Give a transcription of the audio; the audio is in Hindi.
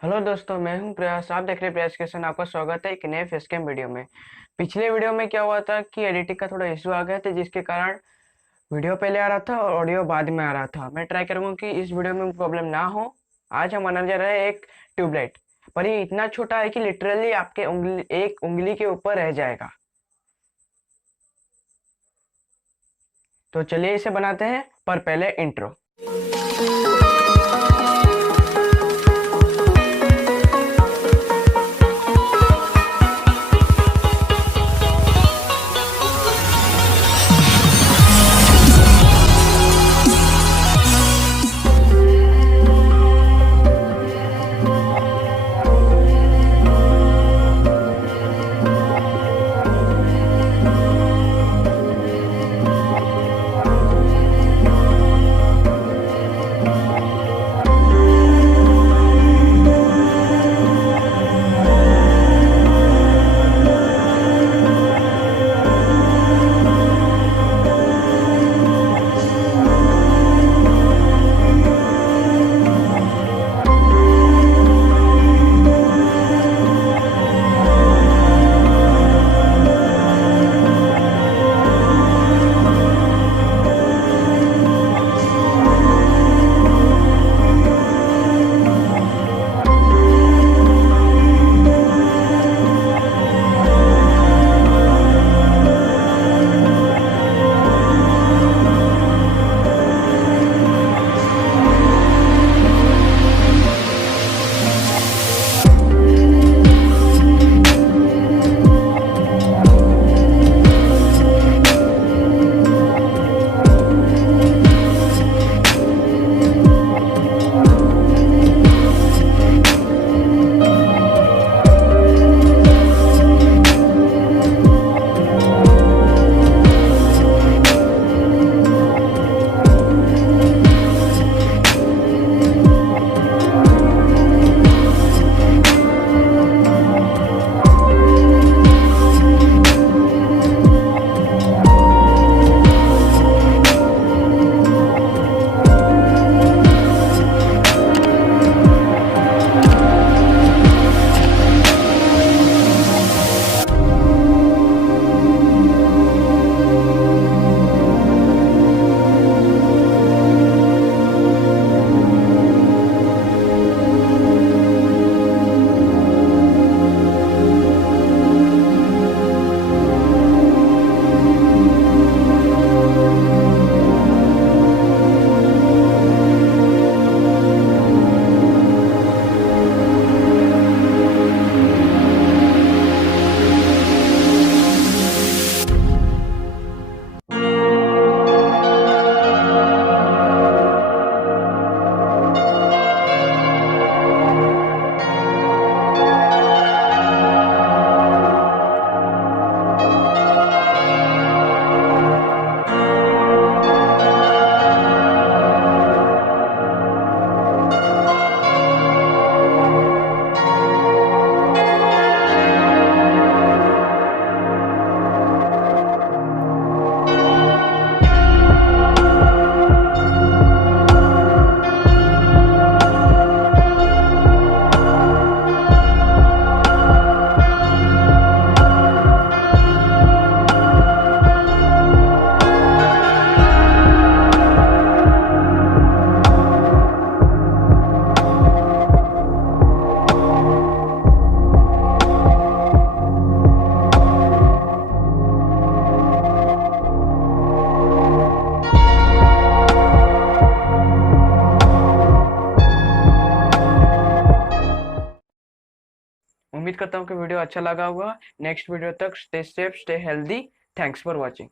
हेलो दोस्तों, मैं हूं प्रयास। आप देख रहे हैं प्रयास किसान। आपका स्वागत है एक नए फेसकैम वीडियो में। पिछले वीडियो में क्या हुआ था कि एडिटिंग का थोड़ा इशू आ गया था, जिसके कारण वीडियो पहले आ रहा था और ऑडियो बाद में आ रहा था। मैं ट्राई करूंगा कि इस वीडियो में प्रॉब्लम ना हो। आज हम बनाने जा रहे हैं एक ट्यूबलाइट, पर ये इतना छोटा है कि लिटरली आपके एक उंगली के ऊपर रह जाएगा। तो चलिए इसे बनाते हैं, पर पहले इंट्रो। उम्मीद करता हूँ कि वीडियो अच्छा लगा होगा। नेक्स्ट वीडियो तक stay safe, stay healthy. Thanks for watching.